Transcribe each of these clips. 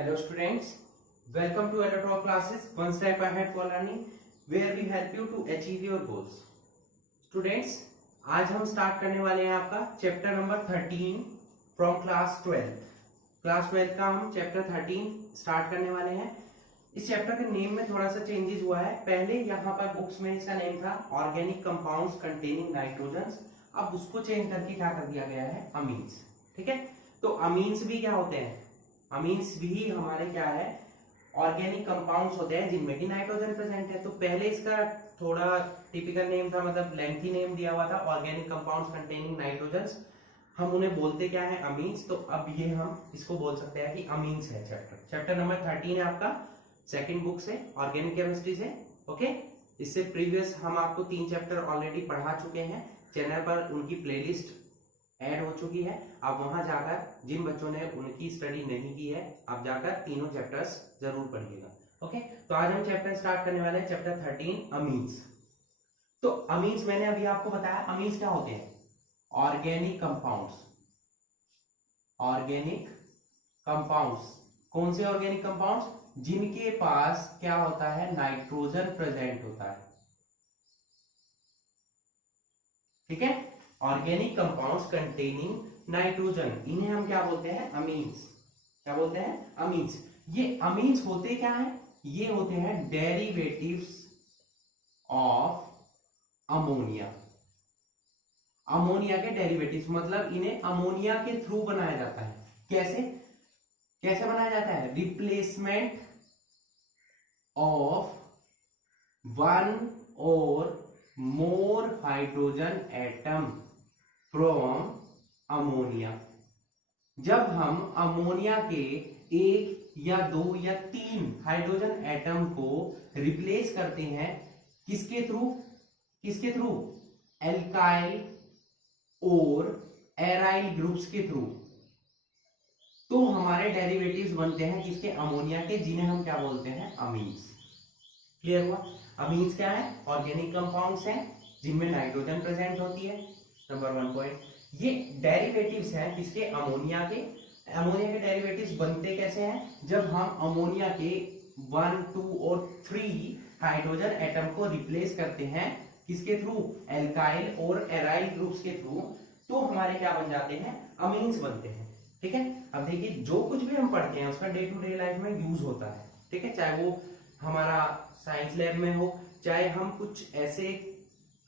Hello students, welcome to Electro classes, one step ahead for learning, where we help you to achieve your goals. Students, आज हम start करने वाले हैं आपका chapter number 13 from class 12. Class 12 का हम chapter 13 start करने वाले हैं. इस चैप्टर के नेम में थोड़ा सा चेंजेस हुआ है. पहले यहाँ पर बुक्स में इसका नेम था ऑर्गेनिक कंपाउंड्स कंटेनिंग नाइट्रोजन. अब उसको चेंज करके क्या कर दिया गया है, अमीन्स. ठीक है, तो अमीन्स भी क्या होते हैं, अमीन्स भी हमारे क्या है, ऑर्गेनिक कंपाउंड्स होते हैं जिनमें कि नाइट्रोजन प्रेजेंट है. तो पहले इसका थोड़ा टिपिकल नेम था, मतलब लेंथी नेम दिया हुआ था, ऑर्गेनिक कंपाउंड्स कंटेनिंग नाइट्रोजन. हम उन्हें बोलते क्या है, अमीन्स. तो अब ये हम इसको बोल सकते हैं कि अमीन्स है. चैप्टर नंबर 13 है आपका, सेकंड बुक से, ऑर्गेनिक केमिस्ट्री से. ओके, इससे प्रीवियस हम आपको 3 चैप्टर ऑलरेडी पढ़ा चुके हैं. चैनल पर उनकी प्लेलिस्ट ऐड हो चुकी है. आप वहां जाकर, जिन बच्चों ने उनकी स्टडी नहीं की है, आप जाकर तीनों चैप्टर्स जरूर पढ़िएगा. ओके, तो आज हम चैप्टर स्टार्ट करने वाले हैं, चैप्टर 13 अमीन्स. तो अमीन्स मैंने अभी आपको बताया, अमीन्स क्या होते हैं, ऑर्गेनिक कंपाउंड्स. ऑर्गेनिक कंपाउंड्स, कौन से ऑर्गेनिक कंपाउंड्स, जिनके पास क्या होता है, नाइट्रोजन प्रेजेंट होता है. ठीक है, ऑर्गेनिक कंपाउंड्स कंटेनिंग नाइट्रोजन, इन्हें हम क्या बोलते हैं, अमीन्स. क्या बोलते हैं, अमीन्स. ये अमीन्स होते क्या है, ये होते हैं डेरिवेटिव्स ऑफ अमोनिया. अमोनिया के डेरिवेटिव्स, मतलब इन्हें अमोनिया के थ्रू बनाया जाता है. कैसे कैसे बनाया जाता है, रिप्लेसमेंट ऑफ वन और more hydrogen atom from ammonia. जब हम अमोनिया के 1 या 2 या 3 हाइड्रोजन एटम को रिप्लेस करते हैं, किसके थ्रू, एल्काइल और एराइल ग्रुप्स के थ्रू, तो हमारे डेरिवेटिव्स बनते हैं किसके, अमोनिया के, जिन्हें हम क्या बोलते हैं, अमीन्स. क्लियर हुआ. अमीन्स क्या है, ऑर्गेनिक कंपाउंड्स हैं जिनमें नाइट्रोजन प्रेजेंट होती है. Number 1 point. ये डेरिवेटिव्स हैं किसके, अमोनिया के. अमोनिया के डेरिवेटिव्स बनते कैसे हैं, जब हम अमोनिया के 1, 2 और 3 हाइड्रोजन एटम को रिप्लेस करते हैं, किसके थ्रू, एल्काइल और एराइल ग्रुप्स के थ्रू, तो हमारे क्या बन जाते हैं, अमीन्स बनते हैं. ठीक है, अब देखिए, जो कुछ भी हम पढ़ते हैं उसका डे टू डे लाइफ में यूज होता है. ठीक है, चाहे वो हमारा साइंस लैब में हो, चाहे हम कुछ ऐसे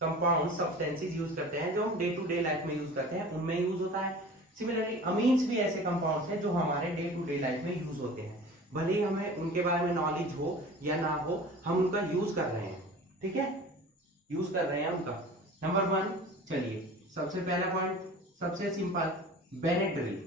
कंपाउंड सब्सटेंसेस यूज करते हैं जो हम डे टू डे लाइफ में यूज करते हैं, उनमें यूज होता है. सिमिलरली अमीन्स भी ऐसे कंपाउंड्स हैं जो हमारे डे टू डे लाइफ में यूज होते हैं. भले ही हमें उनके बारे में नॉलेज हो या ना हो, हम उनका यूज कर रहे हैं. ठीक है, यूज कर रहे हैं उनका. नंबर 1, चलिए सबसे पहला पॉइंट, सबसे सिंपल, बेनेड्रिल.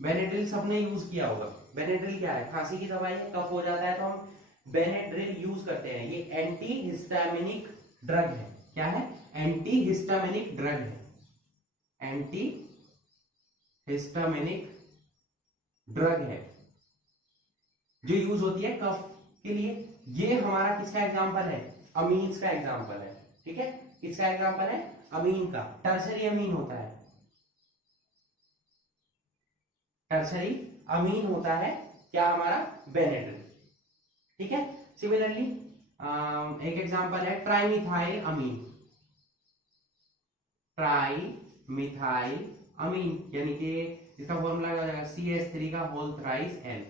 बेनेड्रिल सबने यूज किया होगा. बेनेड्रिल क्या है, खांसी की दवाई है, कफ हो जाता है तो हम बेनेड्रिल यूज करते हैं. ये एंटी हिस्टामिनिक ड्रग है. क्या है, एंटी हिस्टामिनिक ड्रग है. एंटी हिस्टामिनिक ड्रग है जो यूज होती है कफ के लिए. ये हमारा किसका एग्जांपल है, अमीन्स का एग्जांपल है. ठीक है, किसका एग्जांपल है, अमीन का. टर्सरी अमीन होता है, टर्सरी अमीन होता है क्या, हमारा बेनेड्रिल. ठीक है, सिमिलरली एक एग्जांपल है ट्राइमिथाइल अमीन. ट्राइमिथाइल अमीन, यानी कि इसका फॉर्मूला क्या हो जाएगा, CH3 का होल थ्राइस N.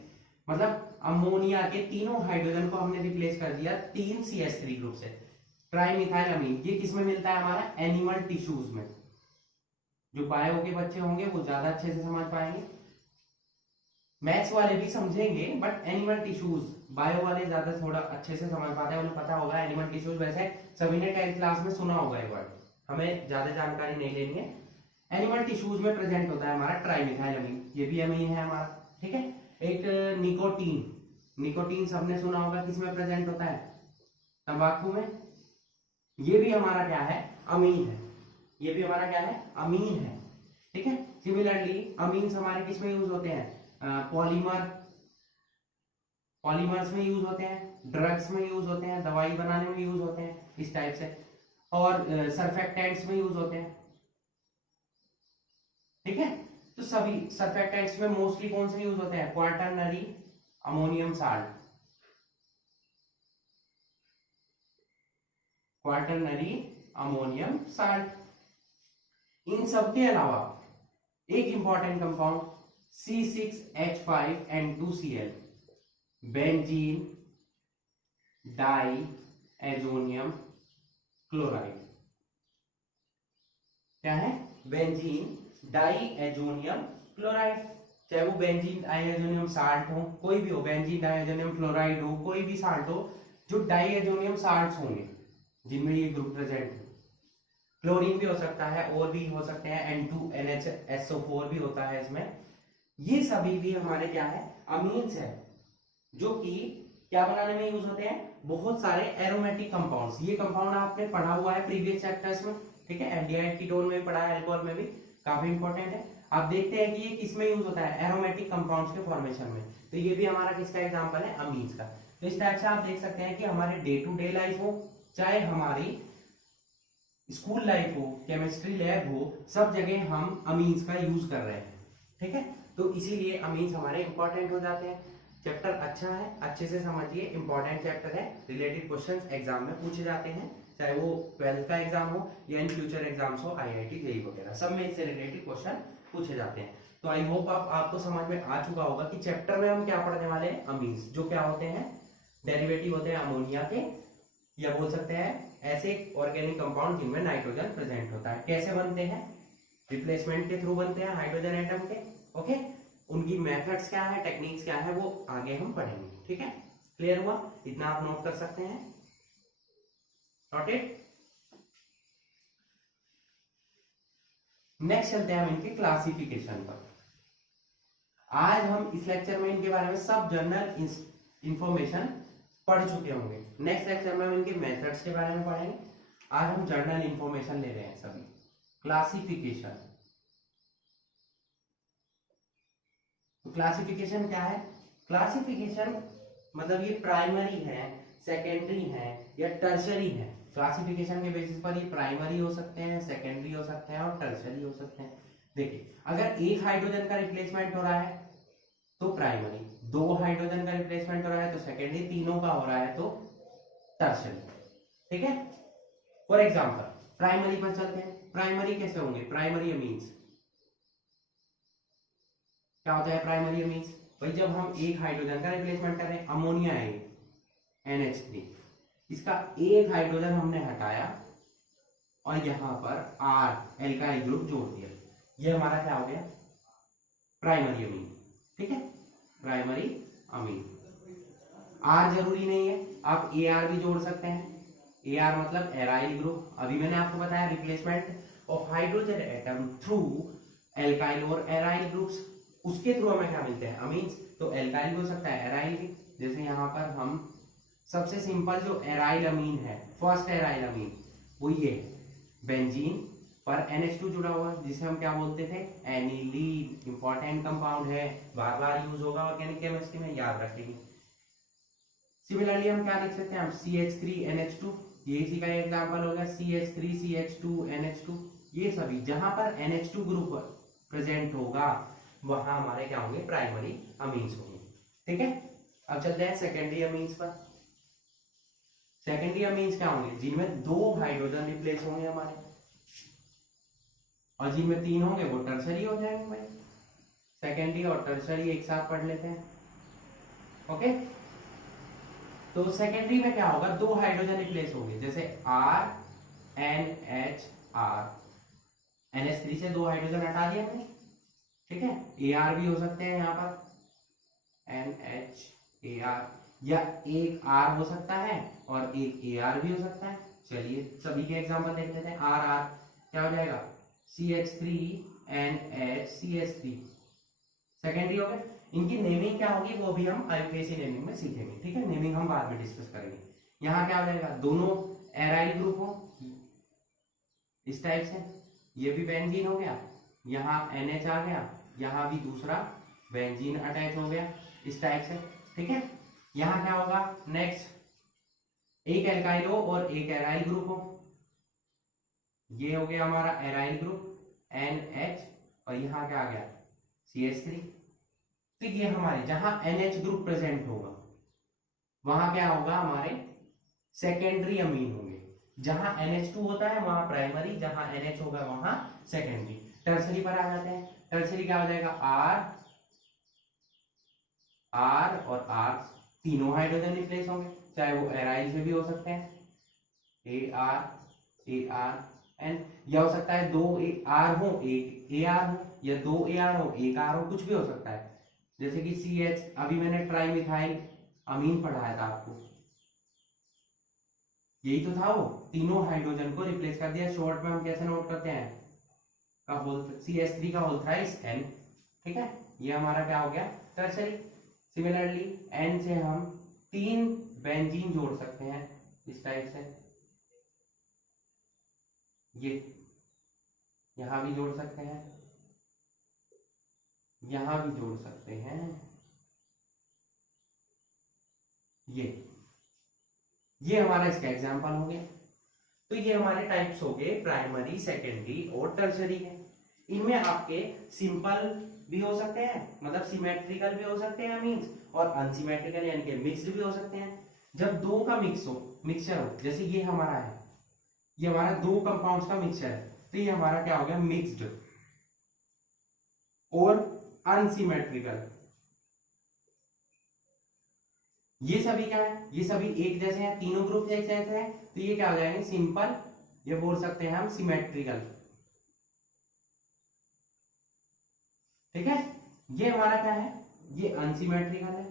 मतलब अमोनिया के तीनों हाइड्रोजन को हमने रिप्लेस कर दिया 3 CH3 ग्रुप से. ट्राइमिथाइल अमीन, ये किसमें मिलता है, हमारा एनिमल टिश्यूज में. जो बायो के बच्चे होंगे वो ज्यादा अच्छे से समझ पाएंगे, मैथ्स वाले भी समझेंगे, बट एनिमल टिश्यूज, बायो वाले ज्यादा थोड़ा अच्छे से समझ पाते हैं, उन्हें पता होगा एनिमल टिश्यूज. वैसे सभी ने 10th क्लास में सुना होगा ये वर्ड, हमें ज्यादा जानकारी नहीं लेनी है. एनिमल टिश्यूज में प्रेजेंट होता है हमारा ट्राइमिथाइल अमीन, ये भी अमीन है हमारा. ठीक है, एक निकोटीन. निकोटीन सबने सुना होगा, किसमें प्रेजेंट होता है, तंबाकू में. ये भी हमारा क्या है, अमीन है. ये भी हमारा क्या है, अमीन है. ठीक है, सिमिलरली अमीन्स हमारे किसमें यूज होते हैं, पॉलीमर्स में यूज होते हैं, ड्रग्स में यूज होते हैं, दवाई बनाने में यूज होते हैं, इस टाइप से, और सर्फेक्टेंट्स में यूज होते हैं. ठीक है, तो सभी सर्फेक्टेंट्स में मोस्टली कौन से यूज होते हैं? Quaternary ammonium salt, quaternary ammonium salt. इन सब के अलावा एक important compound C6H5N2Cl, benzene diazonium chloride. क्या है? Benzene diazonium chloride. चाहे वो बेंजीन डाई एजोनियम साल्ट हो, कोई भी हो, बेंजीन डाई एजोनियम क्लोराइड हो, कोई भी साल्ट हो, जो डाई एजोनियम साल्ट होंगे जिनमें ये ग्रुप प्रेजेंट है। क्लोरीन भी हो सकता है और भी हो सकते हैं, N2NHSO4 भी होता है इसमें। ये सभी भी हमारे क्या है? अमीन्स है, जो कि क्या बनाने में यूज होते हैं? बहुत सारे एरोमेटिक कंपाउंड्स। ये कंपाउंड आपने पढ़ा हुआ है प्रीवियस चैप्टर्स में, ठीक है, एल्डिहाइड कीटोन में भी पढ़ा है, अल्कोहल में भी, काफी इंपॉर्टेंट है। आप देखते हैं कि ये किस में यूज होता है? एरोमेटिक कंपाउंड्स के फॉर्मेशन में। तो ये भी हमारा किसका एग्जांपल है? अमीन्स का। तो इस टाइप से आप देख सकते हैं कि हमारे डे टू डे लाइफ हो, चाहे हमारी स्कूल लाइफ हो, केमिस्ट्री लैब हो, सब जगह हम अमीन्स का यूज कर रहे हैं, ठीक है। तो इसीलिए अमीन्स हमारे इंपॉर्टेंट हो जाते हैं। चैप्टर अच्छा है, अच्छे से समझिए, इंपॉर्टेंट चैप्टर है, रिलेटेड क्वेश्चंस एग्जाम में पूछे जाते हैं, चाहे वो 12th का एग्जाम हो या इन फ्यूचर एग्जाम्स हो, IIT जेईई वगैरह, सब में इससे रिलेटेड क्वेश्चन पूछे जाते हैं। तो आई होप आपको समझ में आ चुका होगा कि चैप्टर में हम क्या पढ़ने वाले हैं? अमीन्स, जो क्या होते हैं? डेरिवेटिव होते हैं अमोनिया के, या बोल सकते हैं ऐसे ऑर्गेनिक कंपाउंड जिनमें नाइट्रोजन प्रेजेंट होता है। कैसे बनते हैं? रिप्लेसमेंट के थ्रू बनते हैं हाइड्रोजन एटम के, ओके। उनकी मेथड्स क्या है, टेक्निक्स क्या है, वो आगे हम पढ़ेंगे, ठीक है। क्लियर हुआ? इतना आप नोट कर सकते हैं, नोट इट। नेक्स्ट चलते हैं हम इनके क्लासिफिकेशन पर। आज हम इस लेक्चर में इनके बारे में सब जनरल इंफॉर्मेशन पढ़ चुके होंगे। नेक्स्ट लेक्चर में हम इनके मेथड्स के बारे में पढ़ेंगे। आज हम जनरल इंफॉर्मेशन ले रहे हैं सभी। क्लासिफिकेशन, तो क्लासिफिकेशन क्या है? क्लासिफिकेशन मतलब ये प्राइमरी है, सेकेंडरी है या टर्शरी है। क्लासिफिकेशन के बेसिस पर ये प्राइमरी हो सकते हैं, सेकेंडरी हो सकते हैं और टर्शरी हो सकते हैं। देखिए, अगर एक हाइड्रोजन का रिप्लेसमेंट हो रहा है तो प्राइमरी, दो हाइड्रोजन का रिप्लेसमेंट हो रहा है तो सेकेंडरी, तीनों का हो रहा है तो टर्शरी, ठीक है। फॉर एग्जांपल प्राइमरी पर चलते हैं। प्राइमरी कैसे होंगे? प्राइमरी अमीन्स क्या होता है? प्राइमरी अमीन्स भाई, जब हम एक हाइड्रोजन का रिप्लेसमेंट कर रहे हैं, अमोनिया है NH3, इसका एक हाइड्रोजन हमने हटाया और यहां पर R एल्काइल ग्रुप जोड़ दिया, ये हमारा क्या हो गया? प्राइमरी अमीन, ठीक है, प्राइमरी अमीन। R जरूरी नहीं है, आप AR भी जोड़ सकते हैं। AR मतलब एराइल ग्रुप। अभी मैंने आपको बताया replacement of hydrogen atom through alkyl और एराइल ग्रुप्स, उसके थ्रू हमें क्या मिलते हैं? अमीन्स। तो एल्काइल भी हो सकता है, एराइल भी। जैसे यहाँ पर हम सबसे सिंपल जो एराइल अमीन है, फर्स्ट एराइल अमीन, वो ये बेंजीन पर NH2 जुड़ा हुआ है, जिसे हम क्या बोलते थे? एनिलीन। इंपॉर्टेंट कंपाउंड है, बार बार यूज होगा ऑर्गेनिक केमिस्ट्री में, याद रखेंगे। सिमिलरली हम क्या लिख सकते हैं? हम CH3NH2, ये इसी का एग्जांपल हो गया, CH3CH2NH2। ये सभी जहां पर NH2 ग्रुप प्रेजेंट होगा वहां हमारे क्या होंगे? प्राइमरी अमीन्स होंगे, ठीक है। अब चलते हैं सेकेंडरी अमीन्स पर। सेकेंडरी अमीन्स क्या होंगे? जिनमें दो हाइड्रोजन रिप्लेस होंगे हमारे, और जिनमें तीन होंगे वो टर्सरी हो जाएंगे भाई। सेकेंडरी और टर्सरी एक साथ पढ़ लेते हैं, ओके। तो सेकेंडरी में क्या होगा? दो हाइड्रोजन रिप्लेस होंगे, जैसे RNHR, NH3 से दो हाइड्रोजन हटा दिया मैंने, ठीक है। AR भी हो सकते हैं यहाँ पर, NHAR, या एक R हो सकता है और एक AR भी हो सकता है। चलिए सभी के एग्जांपल देख लेते हैं। RR क्या हो जाएगा? CH3NHCH3, सेकेंडरी हो गया। इनकी नेमिंग क्या होगी वो भी हम IUPAC नेमिंग में सीखेंगे, ठीक है। नेमिंग हम बाद में डिस्कस करेंगे। यहाँ क्या हो जाएगा? दोनों एराइल ग्रुप हो इस टाइप से, ये भी बेंजीन हो गया, यहाँ NH आ गया, यहाँ भी दूसरा बेंजीन अटैच हो गया इस टाइप से, ठीक है। यहाँ क्या होगा? नेक्स्ट एक एल्काइल हो और एक एराइल ग्रुप हो, ये हो गया हमारा एराइल ग्रुप NH, और यहाँ क्या आ गया? CH3। तो ये हमारे जहां NH ग्रुप प्रेजेंट होगा वहां क्या होगा, हमारे सेकेंडरी अमीन होंगे। जहां NH2 होता है वहां प्राइमरी, जहां NH होगा वहां सेकेंडरी। टर्सरी पर आ जाते हैं। टर्सरी क्या हो जाएगा, R और R, तीनों हाइड्रोजन रिप्लेस होंगे, चाहे वो एराइल से भी हो सकते हैं, AR या हो सकता है 2 AR हो, 1 AR हो, या 2 AR हो, 1 R हो, कुछ भी हो सकता है। जैसे कि CH, अभी मैंने ट्राइमिथाइल अमीन पढ़ाया था आपको, यही तो था, वो तीनों हाइड्रोजन को रिप्लेस कर दिया। शॉर्ट में हम कैसे नोट करते हैं, का होल CH3 का होल थ्राइस N। ठीक है, ये हमारा क्या हो गया, टर्सरी। सिमिलरली N से हम 3 बेंजीन जोड़ सकते हैं इस टाइप से, ये यहां भी जोड़ सकते हैं, यहां भी जोड़ सकते हैं, ये हमारा इसका एग्जांपल हो गया। तो ये हमारे टाइप्स हो गए प्राइमरी, सेकेंडरी और टर्सरी है। इनमें आपके सिंपल भी हो सकते हैं, मतलब सिमेट्रिकल भी हो सकते हैं मींस, और अनसिमेट्रिकल यानी कि मिक्स्ड भी हो सकते हैं। जब दो का मिक्सचर हो, जैसे ये हमारा है, ये हमारा 2 कंपाउंड्स का मिक्सचर है, तो ये हमारा क्या हो गया, मिक्स्ड और अनसिमेट्रिकल। ये सभी क्या है, ये सभी एक जैसे हैं, तीनों ग्रुप एक जैसे हैं, तो ये क्या हो जाएंगे, सिंपल, ये बोल सकते हैं हम सिमेट्रिकल। ठीक है, ये हमारा क्या है, ये अनसिमेट्रिकल है,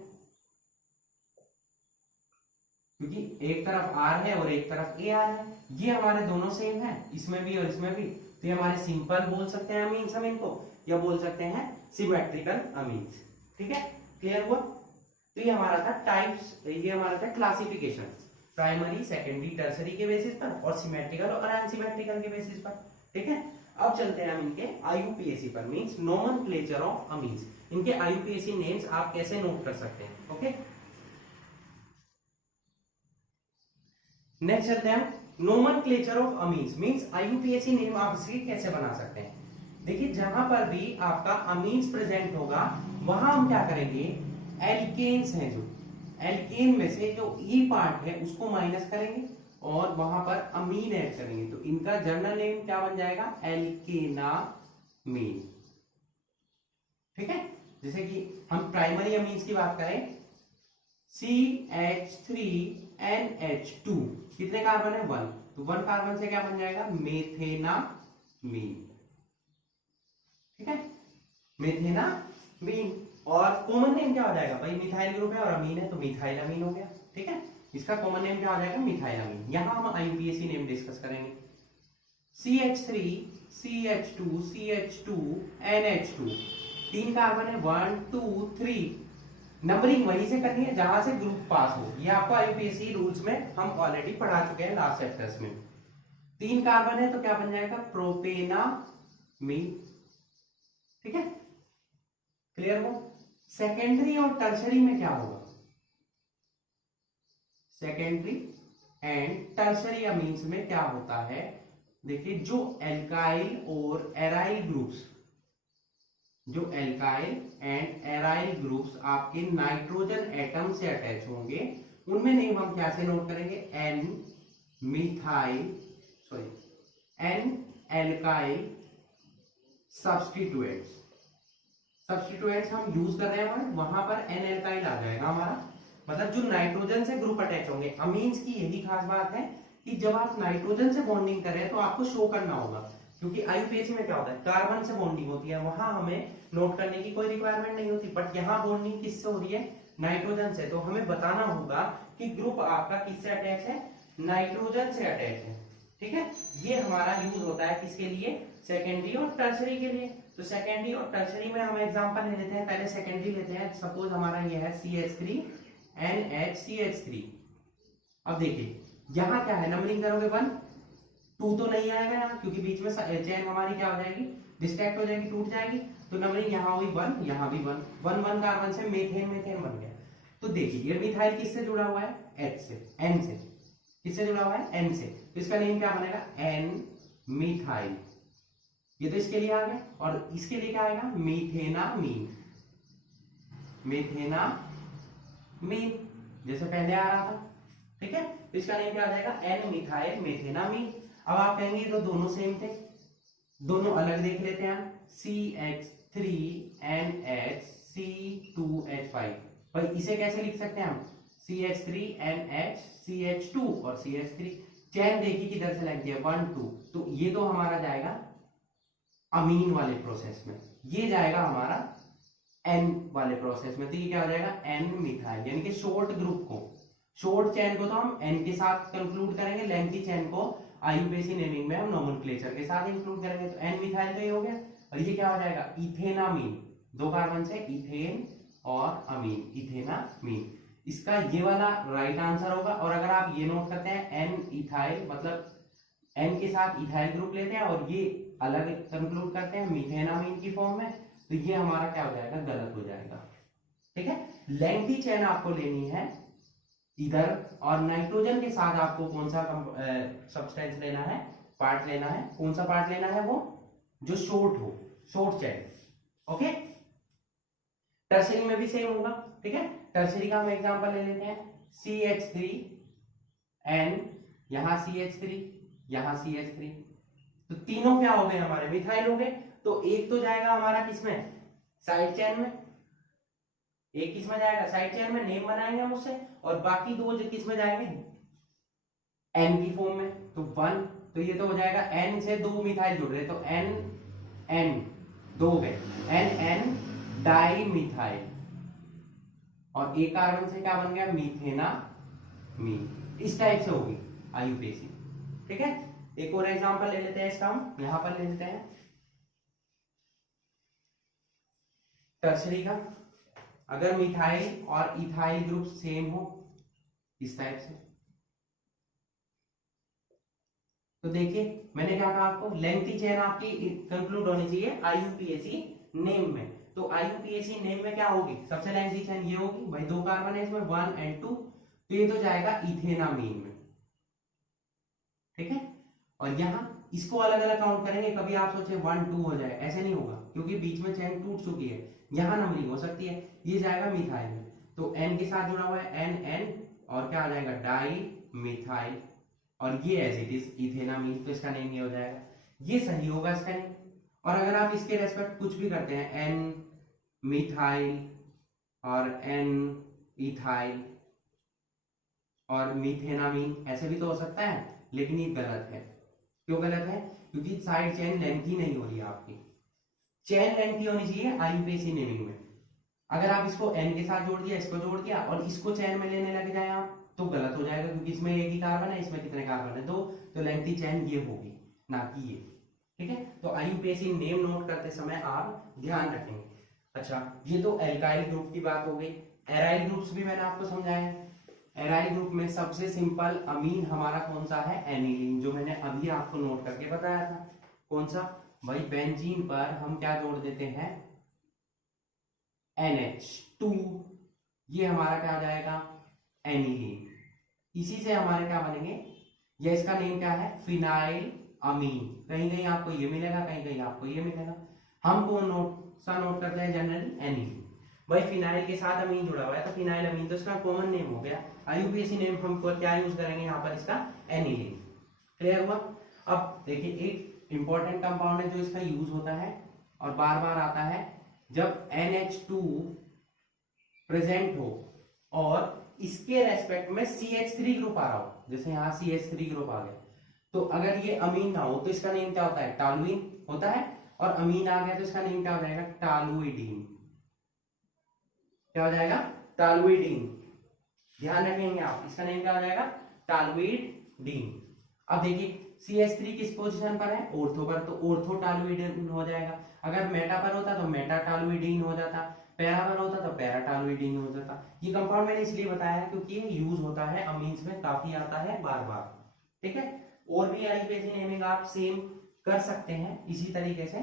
क्योंकि एक तरफ R है और एक तरफ AR है। ये हमारे दोनों सेम है, इसमें भी और इसमें भी, तो ये हमारे सिंपल बोल सकते हैं अमीन्स हम इनको, या बोल सकते हैं सिमेट्रिकल अमीन्स। ठीक है, क्लियर हुआ। तो ये हमारा था टाइप्स, ये हमारा था क्लासिफिकेशन, प्राइमरी, सेकेंडरी, टर्सरी के बेसिस पर, और सिमेट्रिकल और अनसिमेट्रिकल के बेसिस पर। ठीक है, अब चलते हैं हम इनके IUPAC पर, मींस नोमेनक्लेचर ऑफ अमीन्स। इनके IUPAC नेम्स आप कैसे नोट कर सकते हैं। ओके, नेक्स्ट चलते हैं nomenclature of amines, means IUPAC name आप इसकी कैसे बना सकते हैं। देखिए, जहां पर भी आपका अमीन्स प्रेजेंट होगा वहां हम क्या करेंगे, एल्केन्स हैं, जो एल्केन में से जो ई पार्ट है उसको माइनस करेंगे और वहां पर अमीन ऐड करेंगे, तो इनका जनरल नेम क्या बन जाएगा, एल्केनामीन। ठीक है, जैसे कि हम प्राइमरी अमीन्स की बात करें, CH3NH2, कितने कार्बन है, 1, तो 1 कार्बन से क्या बन जाएगा, मेथेनामीन। ठीक है, मेथेनामीन। और कॉमन नेम क्या हो जाएगा भाई, मिथाइल ग्रुप है और अमीन है, तो मिथाइल अमीन हो गया। ठीक है, इसका कॉमन नेम क्या हो जाएगा, मिथाइल अमीन। यहां हम IUPAC नेम डिस्कस करेंगे, CH3 CH2 CH2 NH2, 3 carbon है, 1 2 3, नंबरिंग वहीं से करनी है जहां से ग्रुप पास हो, ये आपको IUPAC रूल्स में हम ऑलरेडी पढ़ा चुके हैं लास्ट चैप्टर्स में। 3 कार्बन है तो क्या बन जाएगा, प्रोपेनामीन। ठीक है, क्लियर हो। सेकेंडरी और टर्सरी में क्या होगा, सेकेंडरी एंड टर्सरी अमीन्स में क्या होता है, देखिए, जो एल्काइल और एराइल ग्रुप्स, जो एल्काइल एंड एराइल ग्रुप्स आपके नाइट्रोजन एटम से अटैच होंगे, उनमें नेम हम क्या से नोट करेंगे, एन एल्काइल सब्स्टिट्यूएंट्स। सब्स्टिट्यूएंट्स हम यूज कर रहे हैं, वहां पर एन एल्काइल आ जाएगा हमारा, मतलब जो नाइट्रोजन से ग्रुप अटैच होंगे। अमीन्स की यही खास बात है कि जब आप नाइट्रोजन से बॉन्डिंग कर रहे हैं तो आपको शो करना होगा, क्योंकि IUPAC में क्या होता है, कार्बन से बॉन्डिंग होती है, वहां हमें नोट करने की कोई रिक्वायरमेंट नहीं होती, बट यहाँ बॉन्डिंग किससे हो रही है, नाइट्रोजन से, तो हमें बताना होगा कि ग्रुप आपका किससे अटैच है, नाइट्रोजन से अटैच है। ठीक है, ये हमारा यूज होता है किसके लिए, सेकेंडरी और टर्सरी के लिए। तो सेकेंडरी और टर्सरी में हम एग्जांपल ले लेते हैं, पहले सेकेंडरी लेते हैं, सपोज हमारा ये है CH3NH अब देखिए यहां क्या है, नंबरिंग करोगे 1 2 तो नहीं आएगा यहाँ, क्योंकि बीच में चेन हमारी क्या हो जाएगी, डिस्ट्रैक्ट हो जाएगी, टूट जाएगी, तो नंबरिंग यहाँ हुई 1, यहाँ भी 1 1 1 कार्बन से मेथेन बन गया। तो देखिए ये मिथाइल किससे जुड़ा हुआ है, H से, N से, किससे जुड़ा हुआ है, N से, तो इसका नेम क्या बनेगा, N मिथाइल। ये तो इसके लिए आ गया, और इसके लिए क्या आएगा, मीथेनामीन, मीथेनामीन जैसे पहले आ रहा था। ठीक है, तो इसका नेम क्या आ जाएगा, एन मिथाइल मेथेनामीन। अब आप कहेंगे तो दोनों सेम थे, दोनों अलग देख लेते हैं हम। CH3NH, C2H5, भाई इसे कैसे लिख सकते हैं हम, CH3NH, CH2 और CH3। चैन देखिए किधर से लग गया, 1 2, तो ये तो हमारा जाएगा अमीन वाले प्रोसेस में, ये जाएगा हमारा एन वाले प्रोसेस में, तो ये क्या हो जाएगा, एन मिथाइल, यानी कि शॉर्ट ग्रुप को, शॉर्ट चेन को तो हम एन के साथ कंक्लूड करेंगे, लेंथी चेन को आईयूपीएसी नेमिंग में हम नोमेनक्लेचर के साथ इंक्लूड करेंगे। तो एन मिथाइल तो ये हो गया, और ये क्या हो जाएगा, इथेनामीन, 2 कार्बन से इथेन और अमीन, इथेनामीन। इसका ये वाला राइट आंसर होगा। और अगर आप ये नोट करते हैं एन इथाइल, मतलब एन के साथ इथाइल ग्रुप लेते हैं और ये अलग कंक्लूड करते हैं मिथेनामीन की फॉर्म में, तो ये हमारा क्या हो जाएगा, गलत हो जाएगा। ठीक है, लेंथी चेन आपको लेनी है इधर, और नाइट्रोजन के साथ आपको कौन सा सब्सटेंस लेना है, पार्ट लेना है, कौन सा पार्ट लेना है, वो जो शॉर्ट हो, शॉर्ट चेन। ओके, टर्सरी में भी सेम होगा। ठीक है, टर्सरी का हम एग्जांपल ले लेते हैं, CH3N, यहां CH3, यहां CH3, तो तीनों क्या हो गए हमारे, मिथाइल हो गए। तो एक तो जाएगा हमारा किसमें, साइड चेन में, एक किसमें जाएगा, साइड चेन में, नेम बनाएंगे हम उससे, और बाकी 2 जो किसमें जाएंगे, एन की फॉर्म में। तो 1, तो ये तो हो जाएगा एन से 2 मिथाइल जुड़ रहे, तो एन एन 2 हो गए, एन एन डाई मिथाइल, और एक कार्बन से क्या बन गया, मीथेनामीन। इस टाइप से होगी आईयूपीएसी। ठीक है, एक और एग्जांपल ले लेते हैं इसका, हम यहां पर ले लेते हैं टर्सरी का। अगर मिथाइल और इथाइल ग्रुप सेम हो इस टाइप से, तो देखिए मैंने क्या कहा आपको, लेंथी चेन आपकी कंक्लूड होनी चाहिए आईयूपीएसी नेम में। तो आईयूपीएसी नेम में क्या होगी, सबसे लेंथी चेन ये होगी, भाई 2 कार्बन है इसमें, 1 और 2, तो ये तो जाएगा इथेनामीन में। ठीक है, और यहां इसको अलग अलग काउंट करेंगे, कभी आप सोचे 1 2 हो जाए, ऐसे नहीं होगा, क्योंकि बीच में चेन टूट चुकी है, यहां नंबरिंग हो सकती है। ये जाएगा मिथाइल में, तो एन के साथ जुड़ा हुआ है एन एन, और क्या आ जाएगा, डाई मिथाइल, और ये एज इट इज इथेनामीन, तो इसका नेम ये हो जाएगा, ये सही होगा इसका नेम। और अगर आप इसके रेस्पेक्ट कुछ भी करते हैं, एन मिथाइल और एन इथाइल और मीथेनामीन, ऐसे भी तो हो सकता है, लेकिन ये गलत है। क्यों गलत है, क्योंकि साइड चेन लेंथी नहीं हो रही है आपकी, चेन लेंथी होनी चाहिए आईयूपीएसी नेमिंग में। अगर आप इसको एन के साथ जोड़ दिया, इसको जोड़ दिया, और इसको चेन में लेने लग जाए आप, तो गलत हो जाएगा, क्योंकि इसमें एक ही कार्बन है, इसमें कितने कार्बन है, 2, तो लेंथी चेन ये होगी, ना कि ये। ठीक है, तो आईयूपीएसी नेम नोट करते समय आप ध्यान रखेंगे। अच्छा, ये तो एल्काइल ग्रुप की बात हो गई। एराइल ग्रुप्स भी मैंने आपको समझाया। एराइल ग्रुप में सबसे सिंपल अमीन हमारा कौन सा है, एनिलीन, जो मैंने अभी आपको नोट करके बताया था। कौन सा, भाई बेंजीन पर हम क्या जोड़ देते हैं, NH2, ये हमारा क्या आ जाएगा, एनिलीन। इसी से हमारे क्या बनेंगे, ये इसका नेम क्या है, फिनाइल अमीन। कहीं कहीं आपको ये मिलेगा, कहीं कहीं आपको ये मिलेगा। हम कौन नोट करते हैं जनरली, एनिलीन। भाई फिनाइल के साथ अमीन जुड़ा हुआ है, तो फिनाइल अमीन तो इसका कॉमन नेम हो गया। आईयूपीएसी नेम हम क्या यूज करेंगे यहाँ पर, इसका एनिलीन। क्लियर हुआ। अब देखिए एक इंपॉर्टेंट कंपाउंड है जो इसका यूज होता है और बार बार आता है, जब NH2 प्रेजेंट हो और इसके रेस्पेक्ट में CH3 ग्रुप आ रहा हो, जैसे यहाँ CH3 ग्रुप आ गया, तो अगर ये अमीन ना हो तो इसका नेम क्या होता है, टॉलुइन होता है, और अमीन आ गया तो इसका नेम क्या हो जाएगा, टॉलुइडीन। क्या हो जाएगा, टॉलुइडीन। ध्यान रखेंगे आप, इसका नेम क्या हो जाएगा, टॉलुइडीन। अब देखिए CH3 किस पोजीशन पर है, ऑर्थो पर, तो ऑर्थो टॉलुइडीन हो जाएगा। अगर मेटा पर होता तो मेटा टॉलुइडीन हो जाता, पैरा पर होता तो पैरा टॉलुइडीन हो जाता। ये कंपाउंड मैंने इसलिए बताया क्योंकि ये यूज होता है अमीन्स में, काफी आता है बार बार। ठीक है, और भी आईयूपीएसी नेमिंग आप सेम कर सकते हैं इसी तरीके से।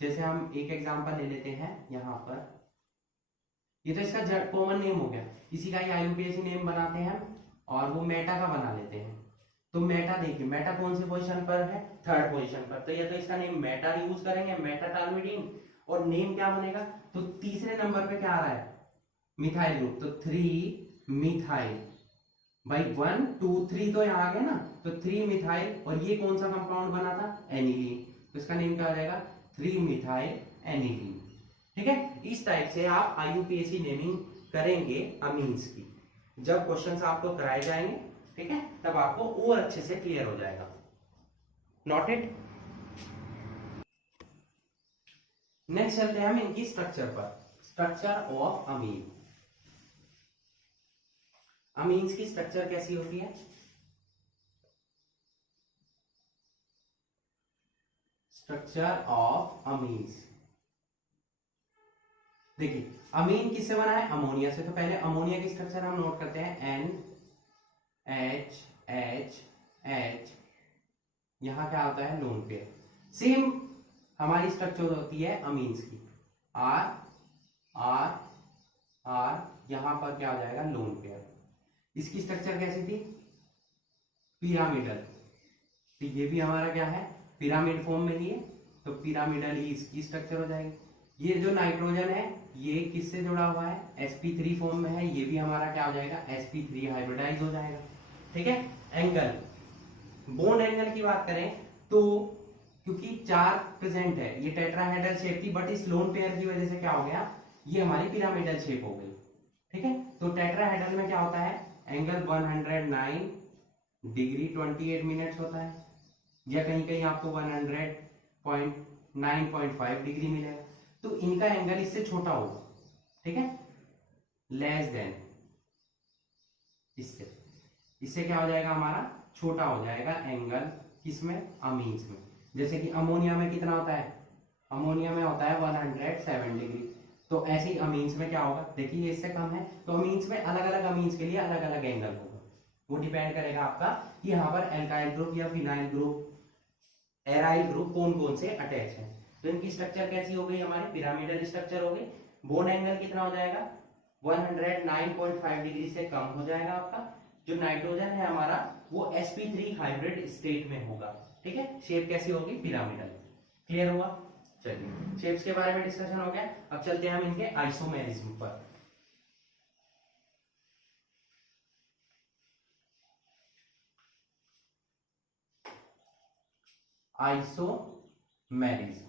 जैसे हम एक एग्जांपल ले लेते हैं यहाँ पर, ये तो इसका कॉमन नेम हो गया, इसी का ही आईयूपीएसी नेम बनाते हैं और वो मेटा का बना लेते हैं। तो मेटा देखिए, मेटा कौन सी पोजीशन पर है, थर्ड पोजीशन पर, तो ये तो इसका नेम मेटा यूज करेंगे, मेटाटॉलुइडिन, और नेम क्या बनेगा, तो तीसरे नंबर पे क्या आ रहा है, मिथाइल ग्रुप, तो 3 मिथाइल, भाई 1 2 3 तो यहाँ आ गया ना, तो 3 मिथाइल, और ये कौन सा कंपाउंड बना था, एनिलीन, तो इसका नेम क्या हो जाएगा, 3 मिथाइल एनिलीन। ठीक है, इस टाइप से आप IUPAC नेमिंग करेंगे अमीन्स की, जब क्वेश्चंस आपको कराए जाएंगे, ठीक है, तब आपको और अच्छे से क्लियर हो जाएगा। नोटेड। नेक्स्ट चलते हैं हम इनकी स्ट्रक्चर पर, स्ट्रक्चर ऑफ अमीन। अमीन्स की स्ट्रक्चर कैसी होती है, स्ट्रक्चर ऑफ अमीन्स, देखिए अमीन किससे बना है, अमोनिया से, तो पहले अमोनिया की स्ट्रक्चर हम नोट करते हैं, NHH, यहां क्या होता है, लोन पेयर। सेम हमारी स्ट्रक्चर होती है अमीन्स की, R, यहां पर क्या हो जाएगा, लोन पेयर। इसकी स्ट्रक्चर कैसी थी, पिरामिडल, तो ये भी हमारा क्या है, पिरामिड फॉर्म में ही है, तो पिरामिडल ही इसकी स्ट्रक्चर हो जाएगी। ये जो नाइट्रोजन है ये किससे जुड़ा हुआ है, sp3 फॉर्म में है, ये भी हमारा क्या हो जाएगा, sp3 हाइब्रिडाइज हो जाएगा। ठीक है, एंगल, बोन एंगल की बात करें तो क्योंकि 4 प्रेजेंट है, ये टेट्राहेड्रल शेप थी, बट इस लोन पेयर की वजह से क्या हो गया, ये हमारी पिरामिडल शेप हो गई। ठीक है, तो टेट्राहेड्रल में क्या होता है, एंगल 109 डिग्री 28 मिनट्स होता है, या कहीं कहीं आपको 100.9.5 डिग्री मिलेगा, तो इनका एंगल इससे छोटा होगा। ठीक है, लेस देन, इससे क्या हो जाएगा, हमारा छोटा हो जाएगा एंगल, किसमें, अमीन्स में। जैसे कि अमोनिया में कितना होता है, अमोनिया में होता है 107 डिग्री, तो ऐसे ही अमीन्स में क्या होगा, देखिए इससे कम है, तो अमीन्स में अलग अलग अमीन्स के लिए अलग अलग एंगल होगा, वो डिपेंड करेगा आपका कि यहाँ पर एल्काइल ग्रुप या फिनाइल ग्रुप, एराइल ग्रुप कौन कौन से अटैच है। तो इनकी स्ट्रक्चर कैसी हो गई, हमारी पिरामिडल स्ट्रक्चर हो गई। बोन एंगल कितना हो जाएगा, 109.5 डिग्री से कम हो जाएगा आपका। जो नाइट्रोजन है हमारा वो sp3 हाइब्रिड स्टेट में होगा। ठीक है, शेप कैसी होगी, पिरामिडल। क्लियर हुआ, चलिए शेप्स के बारे में डिस्कशन हो गया, अब चलते हैं हम इनके आइसोमेरिज्म पर। आइसोमेरिज्म,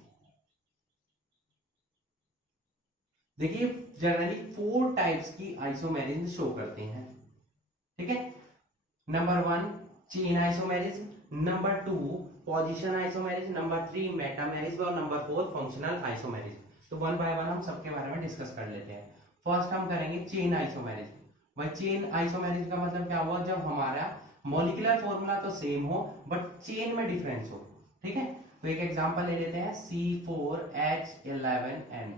देखिए जनरली 4 टाइप्स की आइसोमेरिज्म शो करते हैं। ठीक है, number 1 chain isomerism, number 2 position isomerism, number 3 metamerism, और नंबर 4 फंक्शनल आइसोमेरिज्म। तो वन बाय वन हम सबके बारे में डिस्कस कर लेते हैं। फर्स्ट हम करेंगे चेन आइसोमेरिज्म। भाई चेन आइसोमेरिज्म का मतलब क्या हुआ, जब हमारा मॉलिक्यूलर फॉर्मूला तो सेम हो बट चेन में डिफरेंस हो। ठीक है, तो एक एग्जांपल ले लेते हैं, C4H11N,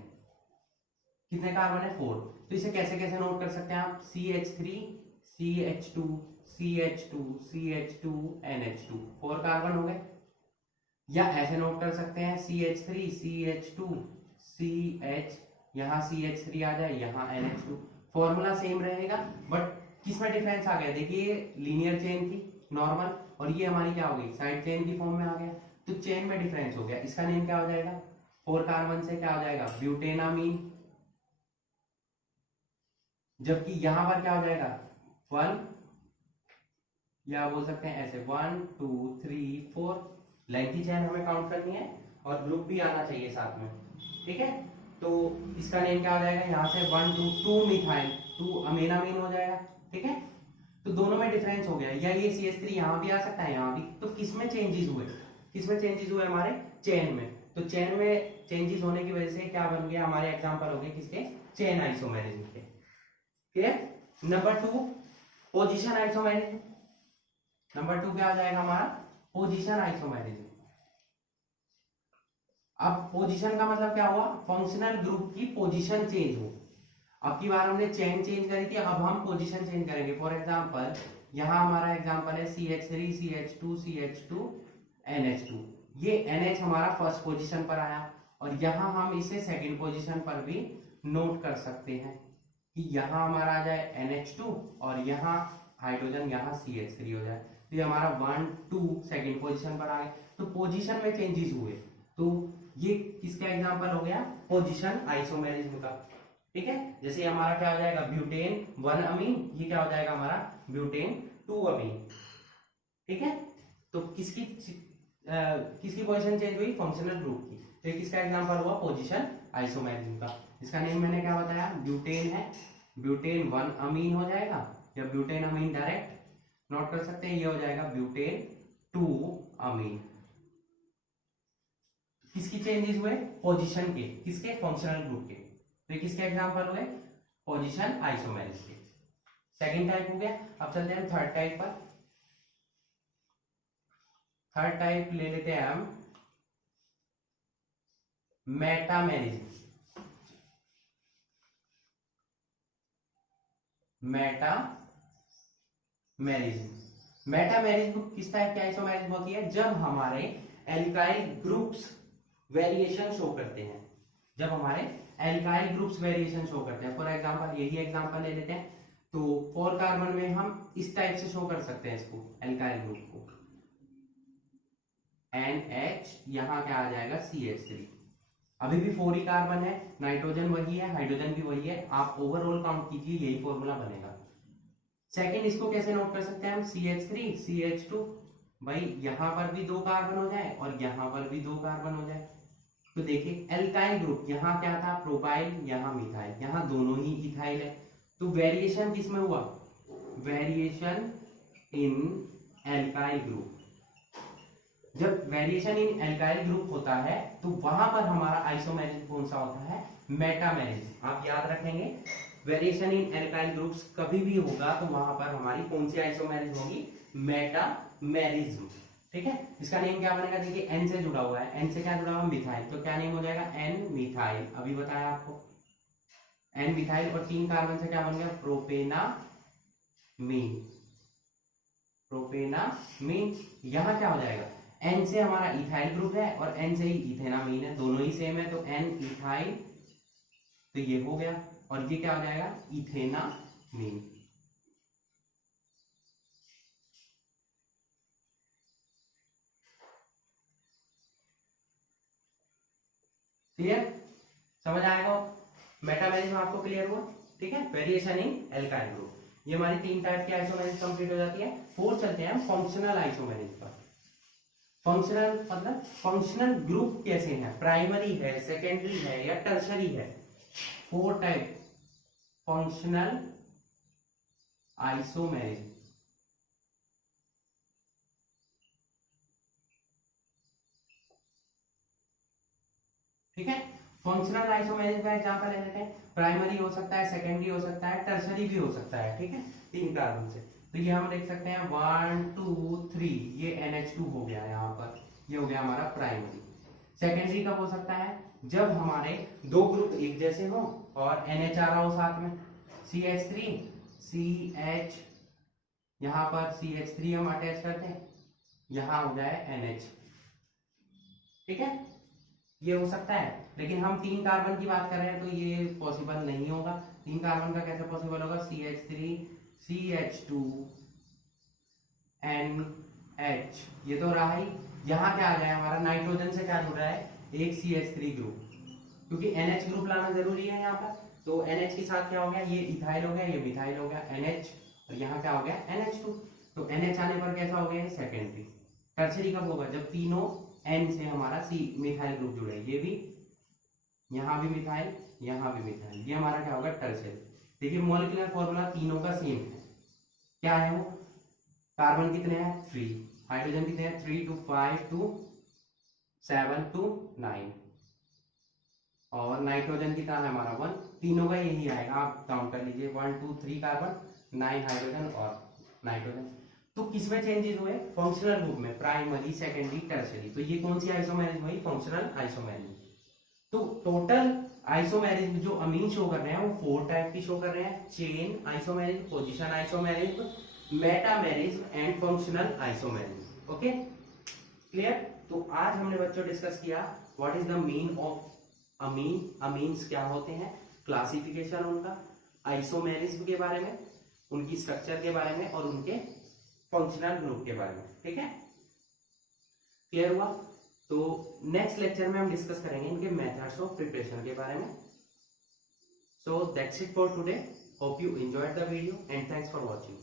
कितने कार्बन है, 4। तो इसे कैसे कैसे नोट कर सकते हैं आप, CH3 CH2 CH2 CH2 NH2, 4 carbon हो गए। या ऐसे नोट कर सकते हैं, CH3 CH2 CH, यहाँ CH3 आ जाए, यहाँ NH2, फॉर्मूला सेम रहेगा बट किसमें डिफरेंस आ गया, देखिए लीनियर चेन थी नॉर्मल, और ये हमारी क्या हो गई, साइड चेन की फॉर्म में आ गया, तो चेन में डिफरेंस हो गया। इसका नेम क्या हो जाएगा, 4 कार्बन से क्या हो जाएगा, ब्यूटेनामीन। जबकि यहां पर क्या हो जाएगा, 1, या बोल सकते हैं ऐसे 1 2 3 4, लेंथी चेन हमें काउंट करनी है और ग्रुप भी आना चाहिए साथ में। ठीक है, तो इसका नेम क्या हो जाएगा, यहाँ से 1 2 2 मिथाइल 2 अमीनामीन हो जाएगा। ठीक है, तो दोनों में डिफरेंस हो गया, या ये CH3 यहाँ भी आ सकता है, यहाँ भी। तो किसमें चेंजेस हुए, किसमें चेंजेस हुए, हमारे चेन में। तो चेन में चेंजेस होने की वजह से क्या बन गया, हमारे एग्जांपल हो गए किसके, चेन आइसोमेरिज्म के। Clear. Number 2 position isomerism, number 2 क्या हो जाएगा हमारा, पोजीशन आइसोमेरिज्म। अब पोजीशन का मतलब क्या हुआ, फंक्शनल ग्रुप की पोजीशन चेंज हो। अब की बार हमने चेन चेंज करी थी, अब हम पोजीशन चेंज करेंगे। फॉर एग्जांपल यहां हमारा एग्जांपल है CH3 CH2 CH2 NH2, ये NH हमारा फर्स्ट पोजीशन पर आया, और यहां हम इसे सेकंड पोजीशन पर भी नोट कर सकते हैं कि यहां हमारा आ जाए NH2 और यहां हाइड्रोजन, यहां CH3 हो जाए। तो ये हमारा 1 2 सेकंड पोजीशन पर आ गए। तो पोजीशन में चेंजेस हुए, तो ये किसका एग्जांपल हो गया, पोजीशन आइसोमेरिज्म का। ठीक है, जैसे हमारा क्या हो जाएगा, ब्यूटेन 1 अमीन, ये क्या हो जाएगा हमारा ब्यूटेन 2 अमीन। ठीक है, तो किसकी पोजीशन चेंज हुई, फंक्शनल ग्रुप की। तो किसका एग्जांपल हुआ, पोजीशन आइसोमेरिज्म का। इसका नेम मैंने क्या बताया, ब्यूटेन है, ब्यूटेन 1 अमीन हो जाएगा, या ब्यूटेन अमीन डायरेक्ट नोट कर सकते हैं, ये हो जाएगा ब्यूटेन 2 अमीन। किसकी चेंजेस हुए, पोजीशन के, किसके, फंक्शनल ग्रुप के। तो ये किसके एग्जांपल हुए, पोजीशन आइसोमेरिज्म के। सेकंड टाइप हो गया। अब चलते हैं थर्ड टाइप पर। थर्ड टाइप ले लेते हैं हम मेटामेरिज्म। मेटामेरिज्म किस टाइप के आइसोमेरिज्म होती है, जब हमारे एल्काइल ग्रुप्स वेरिएशन शो करते हैं, जब हमारे एल्काइल ग्रुप्स वेरिएशन शो करते हैं। फॉर एग्जांपल यही एग्जांपल ले लेते हैं, तो 4 कार्बन में हम इस टाइप से शो कर सकते हैं इसको, एल्काइल ग्रुप को NH, यहां क्या आ जाएगा CH3। अभी भी 4 ही कार्बन है, नाइट्रोजन वही है, हाइड्रोजन भी वही है, आप ओवरऑल काउंट कीजिए, यही फॉर्मूला बनेगा। सेकंड, इसको कैसे नोट कर सकते हैं हम, CH3 CH2, भाई यहां पर भी 2 कार्बन हो जाए और यहां पर भी 2 कार्बन हो जाए। तो देखिए एल्काइल ग्रुप, यहाँ क्या था, प्रोपाइल, यहाँ मिथाइल, यहाँ दोनों ही इथाइल है। तो वेरिएशन किसमें हुआ, वेरिएशन इन एल्काइल ग्रुप। जब वेरिएशन इन एल्काइल ग्रुप होता है तो वहां पर हमारा आइसोमेरिज्म कौन सा होता है, मेटामेरिज्म। आप याद रखेंगे, वेरिएशन इन एल्काइल ग्रुप्स कभी भी होगा तो वहां पर हमारी कौन सी आइसोमेरिज्म होगी, मेटामेरिज्म। ठीक है, इसका नेम क्या बनेगा, देखिए एन से जुड़ा हुआ है, एन से क्या जुड़ा हुआ, मिथाइल, तो क्या नेम हो जाएगा, एन मिथाइल। अभी बताया आपको, एन मिथाइल, और 3 कार्बन से क्या बन गया, प्रोपेनामीन। प्रोपेनामीन, यहां क्या हो जाएगा, एन से हमारा इथाइल ग्रुप है और एन से ही इथेनामीन है, दोनों ही सेम है, तो एन इथाइल, तो ये हो गया, और ये क्या हो जाएगा, इथेनामीन। क्लियर, समझ आएगा, मेटामेरिज्म आपको क्लियर हुआ। ठीक है, वेरिएशन इन एल्काइल ग्रुप, ये हमारी 3 टाइप की आइसोमेरिज्म कंप्लीट हो जाती है। 4 चलते हैं फंक्शनल आइसोमेरिज्म पर। फंक्शनल मतलब फंक्शनल ग्रुप कैसे हैं, प्राइमरी है, सेकेंडरी है, या टर्शरी है। 4 टाइप फंक्शनल आइसोमेरिज्म। ठीक है, फंक्शनल आइसोमेरिज्म का एग्जांपल ले लेते हैं, प्राइमरी हो सकता है, सेकेंडरी हो सकता है, टर्शरी भी हो सकता है। ठीक है, 3 कार्बन से, तो ये हम देख सकते हैं 1 2 3, ये NH2 हो गया यहाँ पर, ये हो गया हमारा प्राइमरी। सेकेंडरी कब हो सकता है, जब हमारे 2 ग्रुप एक जैसे हो और NH आ रहा हो साथ में, CH3 CH, यहाँ पर CH3 हम अटैच करते हैं, यहाँ हो जाए NH। ठीक है, ये हो सकता है, लेकिन हम 3 कार्बन की बात कर रहे हैं तो ये पॉसिबल नहीं होगा। 3 कार्बन का कैसे पॉसिबल होगा, CH3 CH2 NH, ये तो रहा ही। यहाँ क्या आ गया हमारा, नाइट्रोजन से क्या जुड़ रहा है, एक CH3 ग्रुप, क्योंकि NH ग्रुप लाना जरूरी है यहाँ पर। तो NH के साथ क्या हो गया, ये इथाइल हो गया, ये मिथाइल हो गया, NH, और यहाँ क्या हो गया NH2। तो NH आने पर कैसा हो गया, सेकेंडरी। टर्शरी कब होगा, जब तीनों N से हमारा मिथाइल ग्रुप जुड़े, ये भी, यहाँ भी मिथाइल, यहाँ भी मिथाइल, ये हमारा क्या होगा, टर्शरी। देखिए मॉलिक्यूलर फॉर्मूला तीनों का सेम है, क्या है वो, कार्बन कितने हैं 3, हाइड्रोजन कितने हैं 3 2 5 2 7 2 9, और नाइट्रोजन कितना है हमारा 1, तीनों का यही आएगा, आप काउंट कर लीजिए 1 2 3 कार्बन, 9 हाइड्रोजन और नाइट्रोजन। तो किसमें चेंजेस हुए, फंक्शनल ग्रुप में, प्राइमरी सेकेंडरी टर्शरी। तो ये कौन सी आइसोमेरिज्म हुई, फंक्शनल आइसोमेरिज्म। तो टोटल आइसोमेरिज्म जो अमीन शो कर रहे हैं वो 4 टाइप की शो कर रहे हैं, chain isomerism, position isomerism, metamerism and functional isomerism. Okay, clear. तो आज हमने बच्चों डिस्कस किया what is the mean of amine, amines क्या होते हैं, क्लासिफिकेशन उनका, आइसोमेरिज्म के बारे में, उनकी स्ट्रक्चर के बारे में, और उनके फंक्शनल ग्रुप के बारे में, ठीक है, क्लियर हुआ। तो नेक्स्ट लेक्चर में हम डिस्कस करेंगे इनके मेथड्स ऑफ प्रिपरेशन के बारे में। So that's it for today, hope you enjoyed the video and thanks for watching.